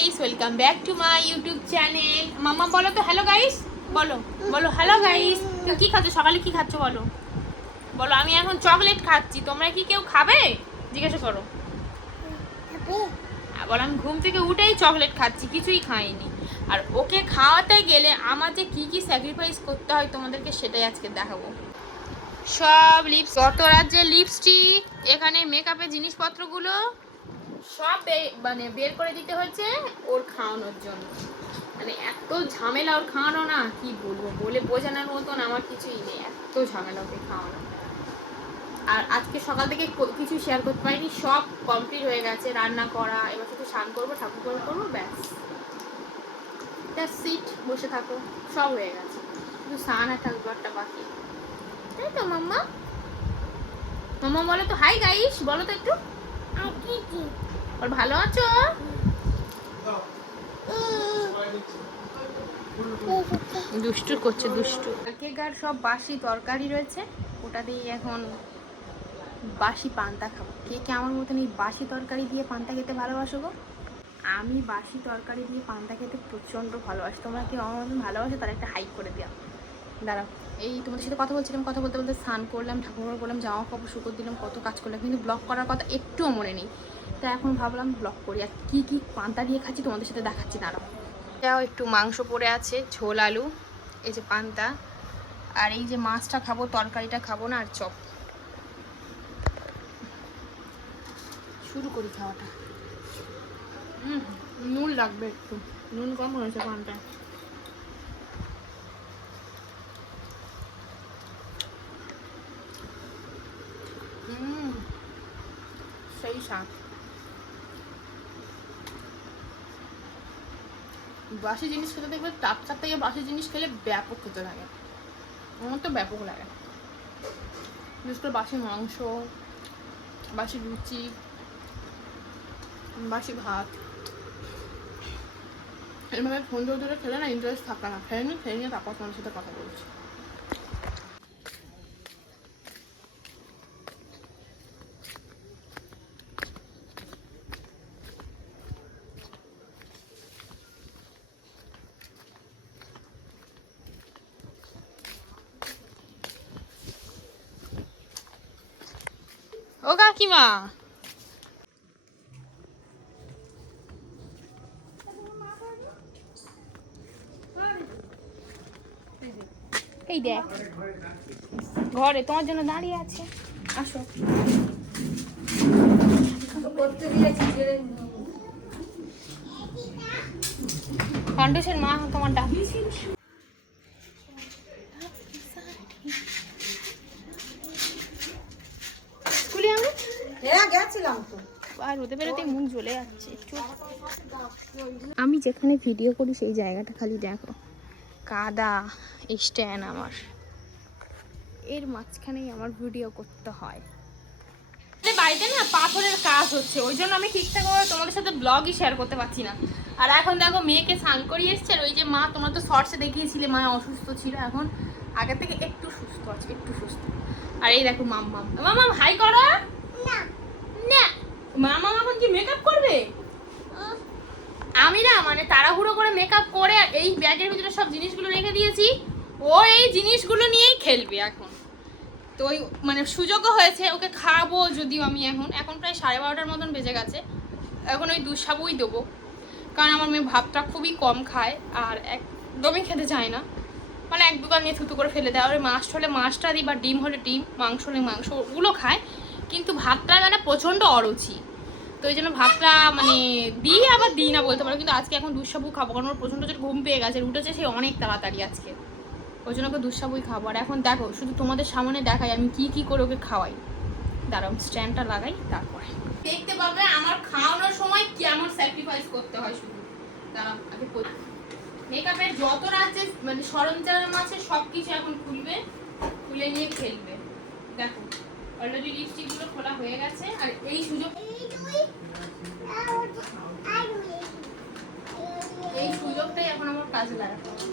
Guys welcome back to my YouTube channel মামা বলো তো হ্যালো গাইস বলো বলো হ্যালো গাইস তুমি কি খাচ্ছ? সকালে কি খাচ্ছ বলো? বলো আমি এখন চকলেট খাচ্ছি। তোমরা কি কেউ খাবে? জিজ্ঞাসা করো। বলো আমি ঘুম থেকে উঠেই চকলেট খাচ্ছি কিছুই খাইনি। আর ওকে খাওয়াতে গেলে আমার যে কী কী স্যাক্রিফাইস করতে হয় তোমাদেরকে সেটাই আজকে দেখাবো। সব লিপস গত রাজ্যের লিপস্টিক এখানে মেকআপের জিনিসপত্রগুলো সব মানে বের করে দিতে হয়েছে ওর খাওয়ানোর জন্য। মানে এত ঝামেলা ওর খাওয়ানো না, কি বলব? বলে বোঝানোর মতন আমার কিছুই নেই। এত ঝামেলা ওকে খাওয়ানো। আর আজকে সকাল থেকে কিছু শেয়ার করতে পারিনি, সব কমপ্লিট হয়ে গেছে। রান্না করা, এবার শুধু স্নান করব ঠাকুর করে করব, ব্যাস। সিট বসে থাকো, সব হয়ে গেছে। শুধু স্নান আর ঠাকুরটা বাকি। তাই তো, মাম্মা? মাম্মা, বলো তো হাই গাইস বলো তো একটু। আর ভালো আছো? দুষ্টু করছে, দুষ্টু। আগেকার সব বাসি তরকারি রয়েছে, ওটা দিয়ে এখন বাসি পান্তা খাব। কে কে আমার মতন এই বাসি তরকারি দিয়ে পান্তা খেতে ভালোবাসো গো? আমি বাসি তরকারি দিয়ে পান্তা খেতে প্রচণ্ড ভালোবাসি। তোমরা কেউ আমার মতন ভালোবাসো তারা একটা হাইক করে দেওয়া দাঁড়াও। এই তোমাদের সাথে কথা বলছিলাম, কথা বলতে বলতে স্নান করলাম ঠাকুর করলাম, জামা কাপড় শুকর দিলাম, কত কাজ করলাম, কিন্তু ব্লগ করার কথা একটুও মনে নেই। তো এখন ভাবলাম ব্লগ করি, আর কী কী পান্তা দিয়ে খাচ্ছি তোমাদের সাথে দেখাচ্ছি, দাঁড়াও। যাও একটু মাংস পড়ে আছে, ঝোল আলু, এই যে পান্তা, আর এই যে মাছটা খাব, তরকারিটা খাব না, আর চপ। শুরু করি খাওয়াটা। হুম, নুন লাগবে একটু। নুন কম হয়েছে পান্তা হুম সেই স্বাদ বাসি জিনিস খেতে দেখবে টাটকার থেকে বাসি জিনিস খেলে ব্যাপক খেতে লাগে। আমার তো ব্যাপক লাগে। বিশেষ করে বাসি মাংস, বাসি লুচি, বাসি ভাত। এভাবে ফোন ধরে ধরে খেলে না ইন্টারেস্ট থাকে না। খেয়ে নি, খেয়ে নিয়ে তারপর তোমার সাথে কথা বলছি। ও কাকিমা এই দেখ ঘরে তোমার জন্য দাঁড়িয়ে আছে। আসো। কন্ডুসের মা তোমার ডাক স্কুলে আমি তো। আর রোদে বেরোতে মুখ জ্বলে যাচ্ছে আমি যেখানে ভিডিও করি সেই জায়গাটা খালি দেখো। কাদা স্ট্যান্ড আমার। এর মাঝখানেই আমার ভিডিও করতে হয়। বাড়িতে না পাথরের কাজ হচ্ছে ওই জন্য আমি ঠিকঠাক ভাবে তোমাদের সাথে ব্লগই শেয়ার করতে পারছি না। আর এখন দেখো মেয়েকে স্নান করিয়ে এসছে আর ওই যে মা তোমরা তো শর্টসে দেখিয়েছিলে মা অসুস্থ ছিল এখন। আগে থেকে একটু সুস্থ আছে একটু সুস্থ। আর এই দেখো মাম মাম মাম হাই করো। না। মামা এখন কি মেকআপ করবে? আমি না মানে তাড়াহুড়ো করে মেকআপ করে এই ব্যাগের ভিতরে সব জিনিসগুলো রেখে দিয়েছি। ও এই জিনিসগুলো নিয়েই খেলবে এখন। তো ওই মানে সুযোগও হয়েছে, ওকে খাব যদিও আমি এখন। এখন প্রায় সাড়ে বারোটার মতন বেজে গেছে। এখন ওই দুঃসাবুই দেবো। কারণ আমার মেয়ে ভাতটা খুবই কম খায় আর একদমই খেতে চায় না। মানে এক দুবার নিয়ে থুতু করে ফেলে দেয়। আর মাছ হলে মাছটা দিই বা ডিম হলে ডিম, মাংস হলে মাংস, ওগুলো খায়। কিন্তু ভাতটা মানে প্রচণ্ড অরুচি। তো এই জন্য ভাতটা মানে দিই, আবার দিই না বলতে পারো। কিন্তু আজকে এখন দুঃসাবু খাব, কারণ ওর প্রচণ্ড ঘুম পেয়ে গেছে। উঠেছে সে অনেক তাড়াতাড়ি আজকে। ওই জন্য ওকে দুঃসাবুই খাব। আর এখন দেখো, শুধু তোমাদের সামনে দেখাই, আমি কি কি করে ওকে খাওয়াই। দাঁড়াও, স্ট্যান্ডটা লাগাই, তারপরে। দেখতে পাবে আমার খাওয়ানোর সময় কেমন স্যাক্রিফাইস করতে হয় শুধু। দাঁড়াও, আগে মেকআপের যত রাজ্যে মানে সরঞ্জাম আছে সব কিছু এখন খুলবে, খুলে নিয়ে খেলবে দেখো অলরেডি লিপস্টিকগুলো খোলা হয়ে গেছে আর এই সুযোগ এই সুযোগটাই এখন আমার কাজে লাগাতে হবে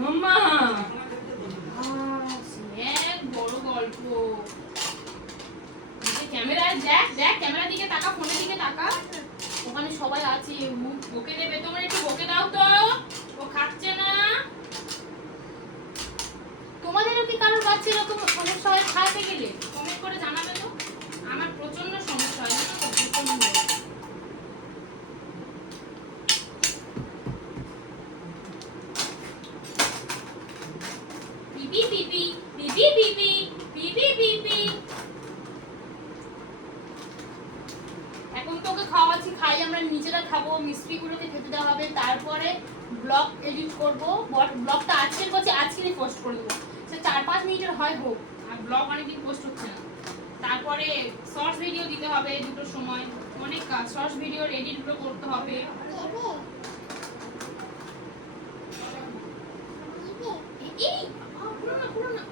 মাম্মা এক বড় গল্প ক্যামেরা দেখ দেখ ক্যামেরা দিকে তাকা ফোনের দিকে তাকা ওখানে সবাই আছে মুখ বকে দেবে তোমরা একটু বকে দাও তো ও খাচ্ছে না তোমাদেরও কি কারোর বাচ্চা এরকম সমস্যা হয় খাওয়াতে গেলে কমেন্ট করে জানাবে তো আমার প্রচণ্ড সমস্যা হয় জানো তো প্রচণ্ড পিপি পিপি পিপি পিপি পিপি পিপি এখন তোকে খাওয়াচ্ছি খাই আমরা নিজেরা খাব মিস্ত্রিগুলোকে খেতে দেওয়া হবে তারপরে ব্লগ এডিট করব ব্লগটা আজকের করছি আজকেরই পোস্ট করে দেবো সে চার পাঁচ মিনিটের হয় হোক আর ব্লগ অনেকদিন পোস্ট হচ্ছে না তারপরে শর্টস ভিডিও দিতে হবে দুটো সময়। অনেক কাজ। শর্টস ভিডিও এডিটগুলো করতে হবে এই আ, খুলো না খুলো না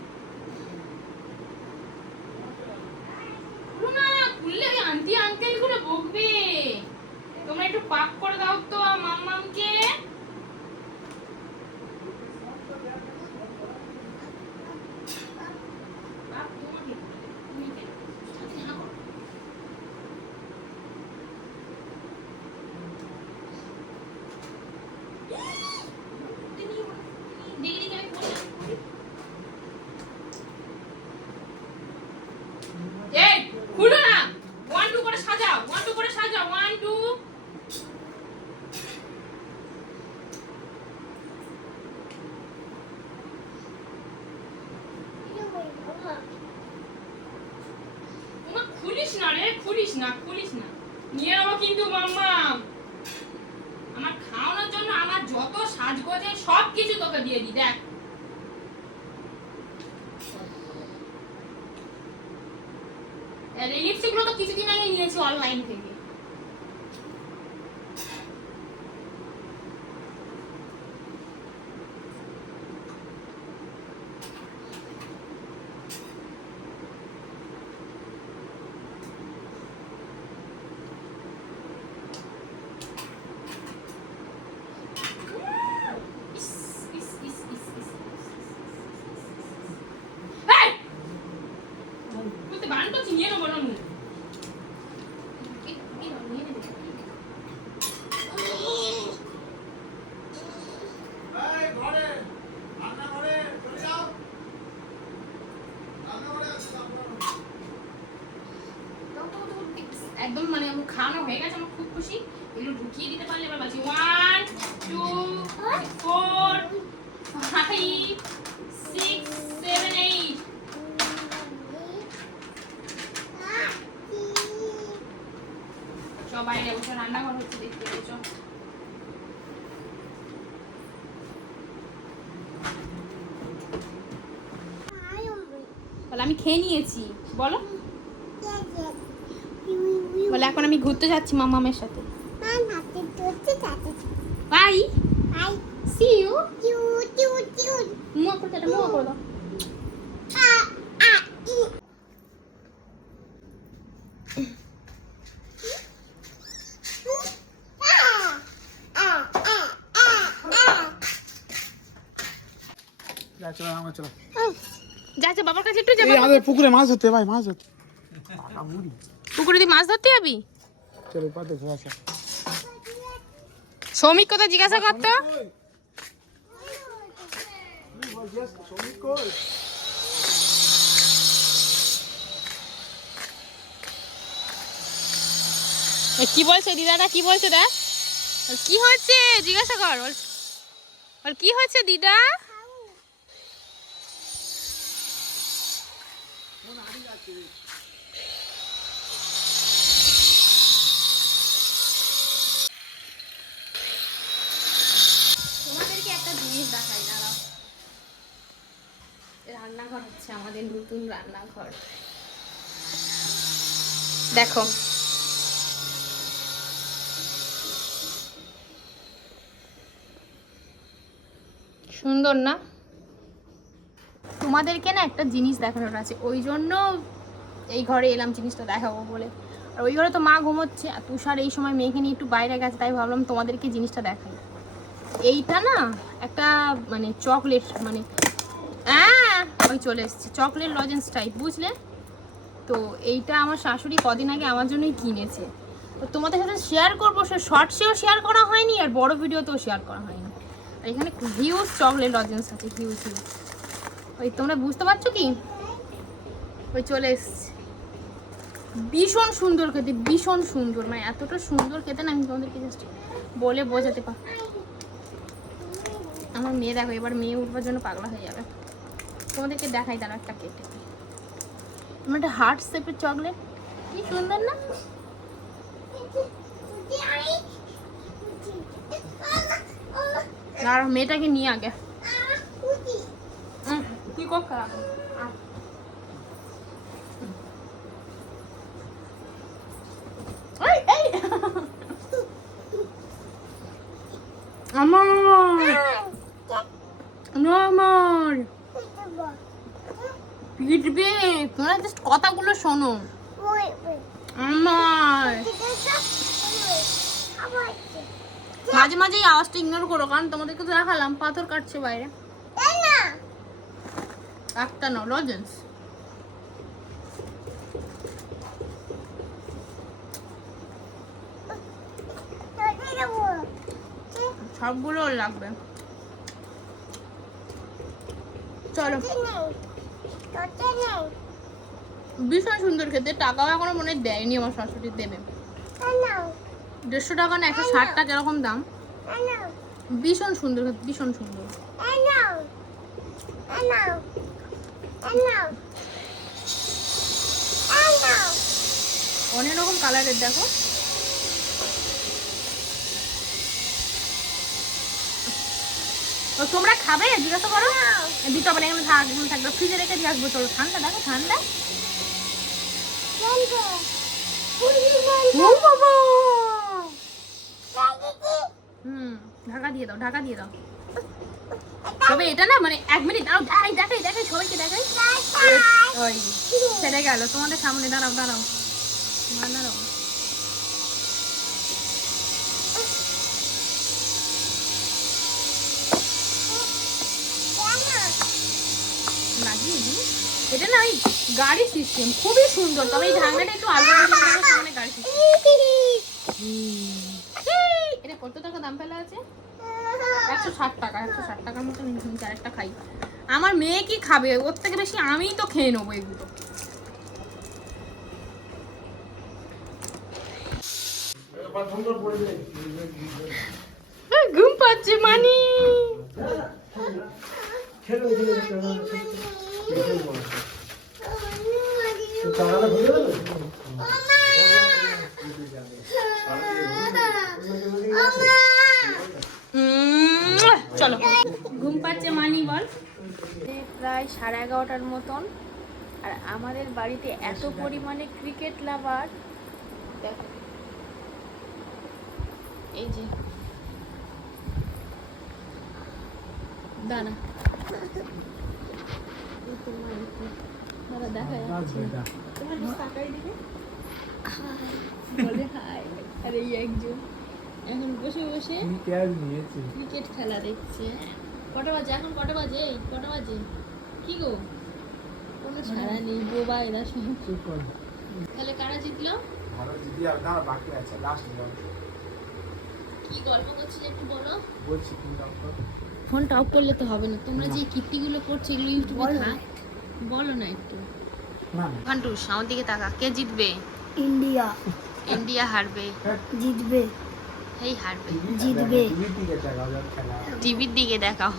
খুলো না খুললে ওই আন্টি আঙ্কেলগুলো বকবে তোমরা একটু পাক করে দাও তো মাম্মামকে পাক তোমাকে তুমি কেন? সাথে না করো। দেখি দেখি আমি করলাম এই খুলো না ওয়ান টু করে সাজাও ওয়ান টু করে সাজাও ওয়ান টু তোমার খুলিস না রে, খুলিস না খুলিস না। নিয়ে নেব কিন্তু মাম্মা আমার খাওয়ানোর জন্য আমার যত সাজগোজে সব কিছু তোকে দিয়ে দি দেখ। লিপস্টিকগুলো তো কিছুদিন আগে নিয়েছি অনলাইন থেকে ইস, ইস, ইস, ইস, ইস, ইস, এই! বলতে বান করছি নিয়ে নেব না মুখ। এই, এই নাও, নিয়ে নেবে। এই ঘরে রান্না ঘরে চলে যাও রান্না ঘরে আছে তারপর একদম মানে আমার খাওয়ানো হয়ে গেছে আমার খুব খুশি। এগুলো ঢুকিয়ে দিতে পারলে এবার বাজি one two four five six seven eight সব বাইরে বসে রান্নাঘর হচ্ছে দেখতে পেয়েছ। আমি খেয়ে নিয়েছি বলো। বলে এখন আমি ঘুরতে যাচ্ছি মামামের সাথে। বাই। সি ইউ মুয়া করে দাও মুয়া করে দাও। চলো আমরা চলো। যাচ্ছে বাবার কাছে একটু আমাদের পুকুরে মাছ ধরতে ভাই মাছ ধরতে। পুকুরে দিয়ে মাছ ধরতে যাবি? শ্রমিক কথা জিজ্ঞাসা করতো কি বলছে দিদাটা কি বলছে দেখ? ওর কি হচ্ছে জিজ্ঞাসা কর। ওর ওর কি হচ্ছে দিদা? তোমাদেরকে একটা জিনিস দেখাই দাঁড়াও রান্নাঘর হচ্ছে আমাদের নতুন রান্নাঘর। দেখো। সুন্দর না? তোমাদেরকে না একটা জিনিস দেখানোর আছে। ওই জন্য এই ঘরে এলাম জিনিসটা দেখাবো বলে। আর ওই ঘরে তো মা ঘুমোচ্ছে, আর তুষার এই সময় মেয়েকে নিয়ে একটু বাইরে গেছে, তাই ভাবলাম তোমাদেরকে জিনিসটা দেখাই। এইটা না একটা মানে চকলেট মানে ওই চলে এসছে। চকলেট লজেন্স টাইপ বুঝলে? তো এইটা আমার শাশুড়ি কদিন আগে আমার জন্যই কিনেছে। তো তোমাদের সাথে শেয়ার করব, সে শর্টসেও শেয়ার করা হয়নি আর বড় ভিডিওতেও শেয়ার করা হয়নি। আর এখানে হিউজ চকলেট লজেন্স আছে হিউজ হিউজ ওই তোমরা বুঝতে পারছ কি? ওই চলে এসছে। ভীষণ সুন্দর খেতে, ভীষণ সুন্দর। মানে এতটা সুন্দর খেতে না, আমি তোমাদেরকে জাস্ট বলে বোঝাতে পার আমার মেয়ে দেখো, এবার মেয়ে উঠবার জন্য পাগলা হয়ে যাবে। তোমাদেরকে দেখাই দাঁড়ো একটা কেটে। আমার একটা হার্ট শেপের চকলেট কি সুন্দর না? আর মেয়েটাকে নিয়ে আগে। তুই কোকা এই এই আমার না আমার পিটবে তোমরা জাস্ট কথাগুলো শোনো। আমার। মাঝে মাঝে এই আওয়াজটা ইগনোর করো কারণ তোমাদেরকে তো দেখালাম পাথর কাটছে বাইরে। একটা নাও লজেন্স। সবগুলো লাগবে। চলো। ভীষণ সুন্দর খেতে। টাকাও এখনও মনে হয় দেয়নি আমার শাশুড়ি দেবে। দেড়শো টাকা না একশো ষাট টাকা এরকম দাম। ভীষণ সুন্দর খেতে ভীষণ সুন্দর। অনেক রকম কালারের দেখো। তোমরা খাবে? জিজ্ঞাসা করো। দিতে হবে না এখানে থাক এখানে থাকবে ফ্রিজে রেখে দিয়ে আসব। চলো ঠান্ডা দেখো ঠান্ডা। ও বাবা হুম, ঢাকা দিয়ে দাও, ঢাকা দিয়ে দাও। তবে এটা না মানে এক মিনিট দাঁড়াও দেখাই দেখাই দেখাই, সবাইকে দেখাই। ওই ছেড়ে গেল, তোমাদের সামনে, দাঁড়াও দাঁড়াও। দাঁড়াও। লাগিয়ে এটা না, ওই গাড়ি সিস্টেম খুবই সুন্দর। তবে এই ঢাকনাটা একটু সামনে গাড়ি সিস্টেম এটা কত টাকা দাম ফেলা আছে? একশো ষাট টাকা, একশো ষাট টাকার মতো নিয়েছি চারটা খাই। আমার মেয়ে কি খাবে? ওর থেকে বেশি আমিই তো খেয়ে নেব এগুলো। যায় ঘুম পাচ্ছে, মানি। ঘুম পাচ্ছে মানি, বল। প্রায় সাড়ে এগারোটার মতন। আর আমাদের বাড়িতে এত পরিমাণে ক্রিকেট লাভার দেখো। এই যে। দানা আর এই একজন। এখন বসে বসে ক্রিকেট খেলা দেখছে। কটা বাজে? এখন কটা বাজে? কটা বাজে? কি গো? কোনো সারা নেই বোবা এরা সব। তাহলে কারা জিতলো? দিদি আর না বাকি আছে লাস্ট কি গল্প করছিলে একটু বলো। বলছি ফোনটা অফ করলে তো হবে না। তোমরা যে কীর্তিগুলো করছ এগুলো ইউটিউবে থাক। বলো না একটু। ঘন্টুস আমার দিকে তাকা। কে জিতবে? ইন্ডিয়া। ইন্ডিয়া হারবে। জিতবে। এই হারবে। জিতবে। টিভির দিকে দেখাও।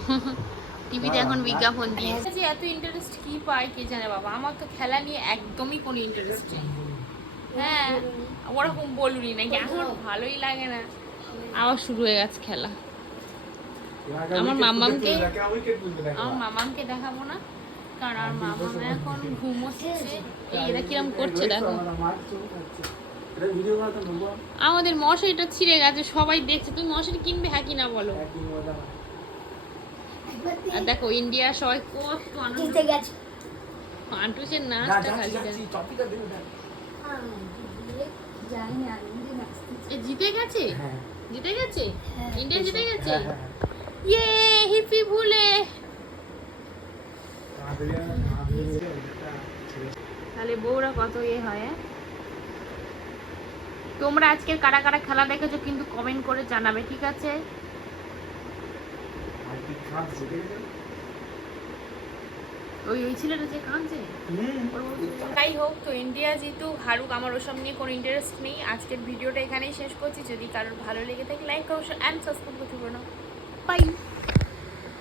টিভিতে এখন বিজ্ঞাপন দিয়ে। যে এত ইন্টারেস্ট কি পায় কে জানে বাবা? আমার তো খেলা নিয়ে একদমই কোনো ইন্টারেস্ট নেই। হ্যাঁ ওরকম বলুনি নাকি। আমার ভালোই লাগে না। আবার শুরু হয়ে গেছে খেলা। আমার মাম্মামকে আমার মামামকে দেখাবো না। কারণ আমার মামাম এখন ঘুমোচ্ছে এরা কিরম করছে দেখো। আমাদের মশারিটা ছিঁড়ে গেছে সবাই দেখছে। তুমি মশারি কিনবে হ্যাঁ কিনা বলো? আর দেখো ইন্ডিয়া সবাই কত আনন্দ। জিতে গেছে। আন্টুসের নাচটা খালি নাচতে এ জিতে গেছে? হ্যাঁ। জিতে গেছে? হ্যাঁ। ইন্ডিয়া জিতে গেছে? ইয়ে হিপি ভুলে। হয়? তোমরা আজকের কারা কারা খেলা দেখেছ কিন্তু কমেন্ট করে জানাবে, ঠিক আছে? ওই ওই ছেলেটা যে কাঁদছে? তাই হোক, তো ইন্ডিয়া জিতু, হারুক, আমার ওসব নিয়ে কোনো ইন্টারেস্ট নেই। আজকের ভিডিওটা এখানেই শেষ করছি। যদি কারোর ভালো লেগে থাকে লাইক অবশ্যই অ্যান্ড সাবস্ক্রাইব করতে পারো